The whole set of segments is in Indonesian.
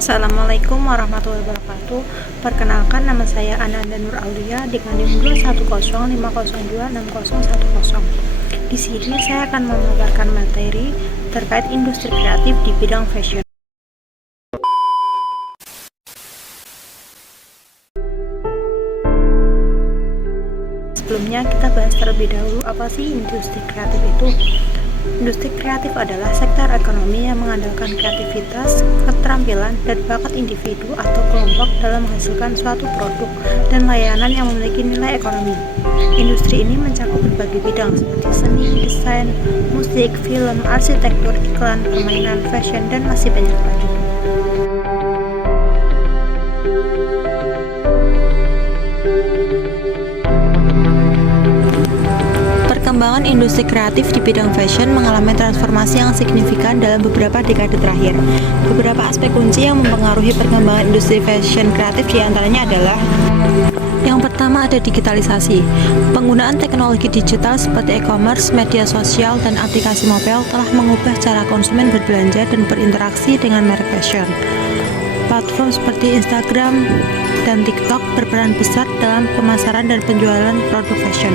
Assalamualaikum warahmatullahi wabarakatuh. Perkenalkan, nama saya Ananda Nur Aulia dengan NIM 21050026010. Di sini saya akan memaparkan materi terkait industri kreatif di bidang fashion. Sebelumnya kita bahas terlebih dahulu apa sih industri kreatif itu. Industri kreatif adalah sektor ekonomi yang mengandalkan kreativitas, keterampilan, dan bakat individu atau kelompok dalam menghasilkan suatu produk dan layanan yang memiliki nilai ekonomi. Industri ini mencakup berbagai bidang seperti seni, desain, musik, film, arsitektur, iklan, permainan, fashion, dan masih banyak lagi. Perkembangan industri kreatif di bidang fashion mengalami transformasi yang signifikan dalam beberapa dekade terakhir. Beberapa aspek kunci yang mempengaruhi perkembangan industri fashion kreatif diantaranya adalah: yang pertama ada digitalisasi. Penggunaan teknologi digital seperti e-commerce, media sosial, dan aplikasi mobile telah mengubah cara konsumen berbelanja dan berinteraksi dengan merek fashion. Platform seperti Instagram dan TikTok berperan besar dalam pemasaran dan penjualan produk fashion.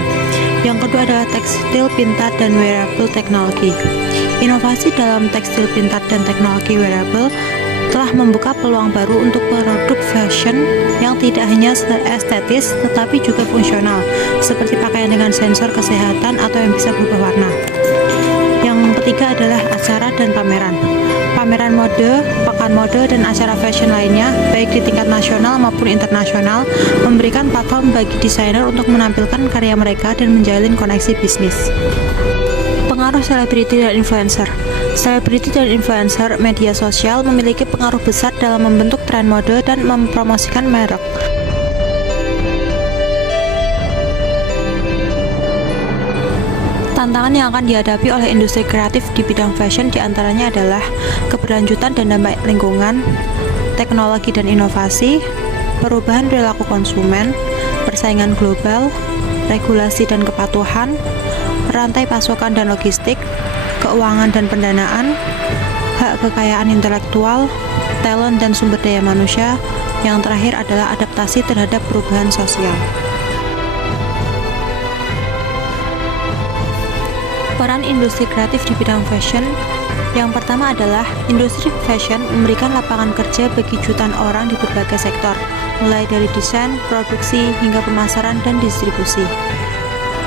Yang kedua adalah tekstil pintar dan wearable teknologi. Inovasi dalam tekstil pintar dan teknologi wearable telah membuka peluang baru untuk produk fashion yang tidak hanya estetis tetapi juga fungsional, seperti pakaian dengan sensor kesehatan atau yang bisa berubah warna. Yang ketiga adalah acara dan pameran. Pameran mode, pekan mode, dan acara fashion lainnya, baik di tingkat nasional maupun internasional, memberikan platform bagi desainer untuk menampilkan karya mereka dan menjalin koneksi bisnis. Pengaruh selebriti dan influencer. Selebriti dan influencer media sosial memiliki pengaruh besar dalam membentuk tren mode dan mempromosikan merek. Tantangan yang akan dihadapi oleh industri kreatif di bidang fashion diantaranya adalah keberlanjutan dan dampak lingkungan, teknologi dan inovasi, perubahan perilaku konsumen, persaingan global, regulasi dan kepatuhan, rantai pasokan dan logistik, keuangan dan pendanaan, hak kekayaan intelektual, talent dan sumber daya manusia. Yang terakhir adalah adaptasi terhadap perubahan sosial. Peran industri kreatif di bidang fashion. Yang pertama adalah industri fashion memberikan lapangan kerja bagi jutaan orang di berbagai sektor, mulai dari desain, produksi, hingga pemasaran dan distribusi.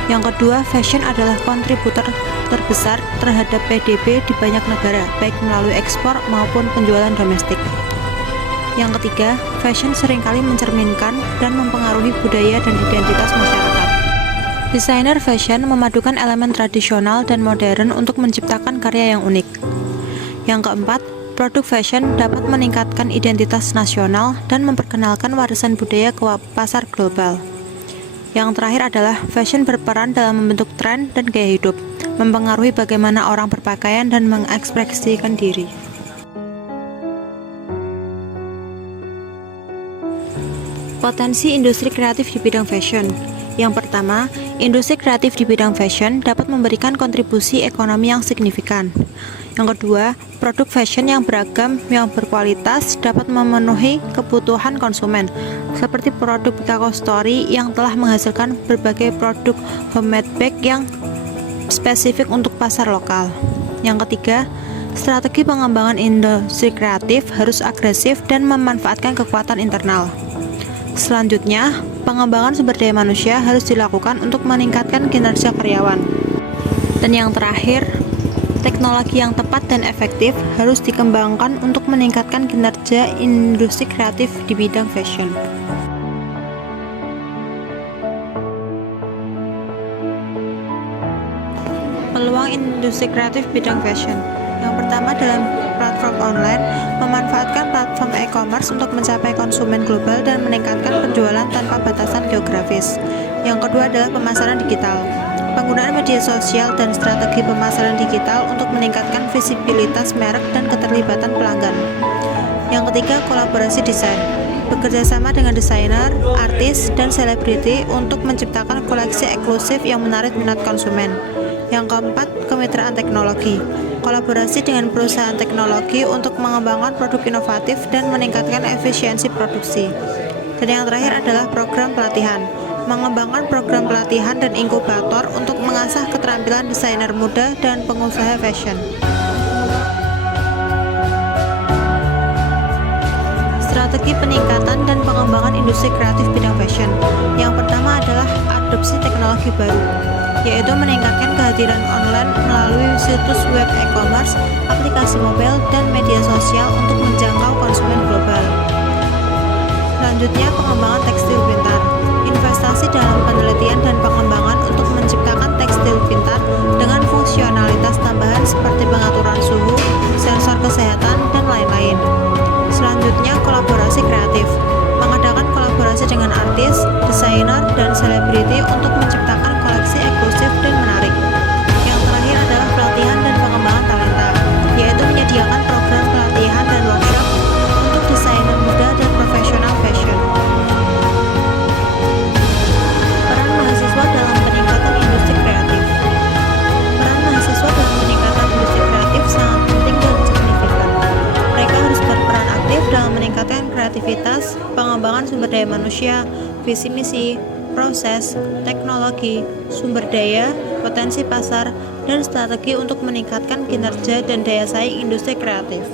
Yang kedua, fashion adalah kontributor terbesar terhadap PDB di banyak negara, baik melalui ekspor maupun penjualan domestik. Yang ketiga, fashion seringkali mencerminkan dan mempengaruhi budaya dan identitas masyarakat. Desainer fashion memadukan elemen tradisional dan modern untuk menciptakan karya yang unik. Yang keempat, produk fashion dapat meningkatkan identitas nasional dan memperkenalkan warisan budaya ke pasar global. Yang terakhir adalah fashion berperan dalam membentuk tren dan gaya hidup, mempengaruhi bagaimana orang berpakaian dan mengekspresikan diri. Potensi industri kreatif di bidang fashion. Yang pertama, industri kreatif di bidang fashion dapat memberikan kontribusi ekonomi yang signifikan. Yang kedua, produk fashion yang beragam yang berkualitas dapat memenuhi kebutuhan konsumen, seperti produk Picasso Story yang telah menghasilkan berbagai produk homemade bag yang spesifik untuk pasar lokal. Yang ketiga, strategi pengembangan industri kreatif harus agresif dan memanfaatkan kekuatan internal. Selanjutnya, pengembangan sumber daya manusia harus dilakukan untuk meningkatkan kinerja karyawan. Dan yang terakhir, teknologi yang tepat dan efektif harus dikembangkan untuk meningkatkan kinerja industri kreatif di bidang fashion. Peluang industri kreatif bidang fashion. Yang pertama, dalam platform online, memanfaatkan platform e-commerce untuk mencapai konsumen global dan meningkatkan penjualan tanpa batasan geografis. Yang kedua adalah pemasaran digital. Penggunaan media sosial dan strategi pemasaran digital untuk meningkatkan visibilitas merek dan keterlibatan pelanggan. Yang ketiga, kolaborasi desain. Bekerja sama dengan desainer, artis, dan selebriti untuk menciptakan koleksi eksklusif yang menarik minat konsumen. Yang keempat, kemitraan teknologi. Kolaborasi dengan perusahaan teknologi untuk mengembangkan produk inovatif dan meningkatkan efisiensi produksi. Dan yang terakhir adalah program pelatihan. Mengembangkan program pelatihan dan inkubator untuk mengasah keterampilan desainer muda dan pengusaha fashion. Strategi peningkatan dan pengembangan industri kreatif bidang fashion. Yang pertama adalah adopsi teknologi baru, yaitu meningkatkan kehadiran online melalui situs web e-commerce, aplikasi mobile, dan media sosial untuk menjangkau konsumen global. Selanjutnya, pengembangan tekstil pintar. Investasi dalam penelitian dan pengembangan untuk menciptakan tekstil pintar dengan fungsionalitas tambahan seperti pengaturan suhu, sensor kesehatan, dan lain-lain. Selanjutnya, kolaborasi kreatif. Mengadakan kolaborasi dengan artis, desainer, dan selebriti untuk menciptakan koleksi eksklusif dan menarik. Yang terakhir adalah pelatihan dan pengembangan talenta, yaitu menyediakan program pelatihan dan workshop untuk desainer muda dan profesional fashion. Peran mahasiswa dalam peningkatan industri kreatif. Peran mahasiswa dalam peningkatan industri kreatif sangat penting dan signifikan. Mereka harus berperan aktif dalam meningkatkan kreativitas, pengembangan sumber daya manusia, visi misi, proses, teknologi, sumber daya, potensi pasar, dan strategi untuk meningkatkan kinerja dan daya saing industri kreatif.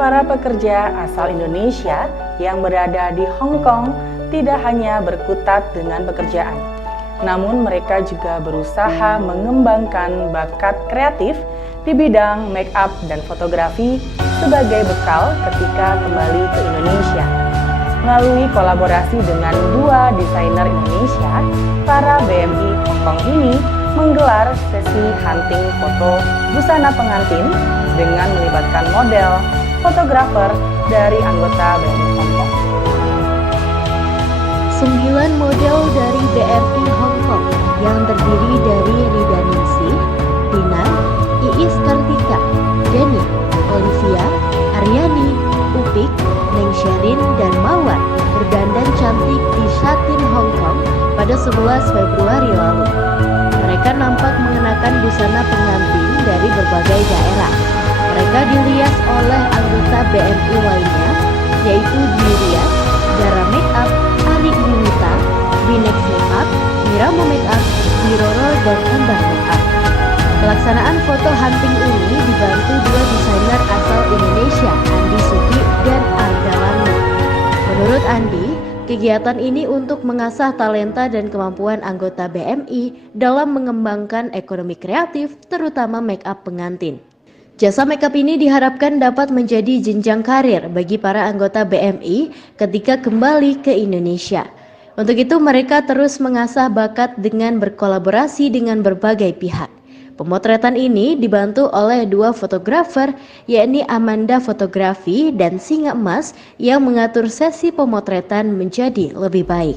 Para pekerja asal Indonesia yang berada di Hong Kong tidak hanya berkutat dengan pekerjaan, namun mereka juga berusaha mengembangkan bakat kreatif di bidang make up dan fotografi sebagai bekal ketika kembali ke Indonesia. Melalui kolaborasi dengan dua desainer Indonesia, para BMI Hong Kong ini menggelar sesi hunting foto busana pengantin dengan melibatkan model, fotografer dari anggota BMI Hong Kong. 9 model dari BMI Hong Kong yang terdiri dari Rida Ningsih, Dina, Iis Kartika, Jenny, Olivia, Aryani, Upik, Neng Sherin, dan Mawar berdandan cantik di Shatin Hong Kong pada 11 Februari lalu. Mereka nampak mengenakan busana pengantin dari berbagai daerah. Mereka dirias oleh anggota BMI lainnya, yaitu Dirias, Dara Makeup, Arik Yunita, Binex Makeup, Miramo Makeup, Wiroro, dan Embar Makeup. Pelaksanaan foto hunting ini dibantu dua desainer asal Indonesia, Andi Suti dan Arda Lami. Menurut Andi, kegiatan ini untuk mengasah talenta dan kemampuan anggota BMI dalam mengembangkan ekonomi kreatif, terutama make up pengantin. Jasa make up ini diharapkan dapat menjadi jenjang karir bagi para anggota BMI ketika kembali ke Indonesia. Untuk itu mereka terus mengasah bakat dengan berkolaborasi dengan berbagai pihak. Pemotretan ini dibantu oleh dua fotografer, yakni Amanda Fotografi dan Singa Emas, yang mengatur sesi pemotretan menjadi lebih baik.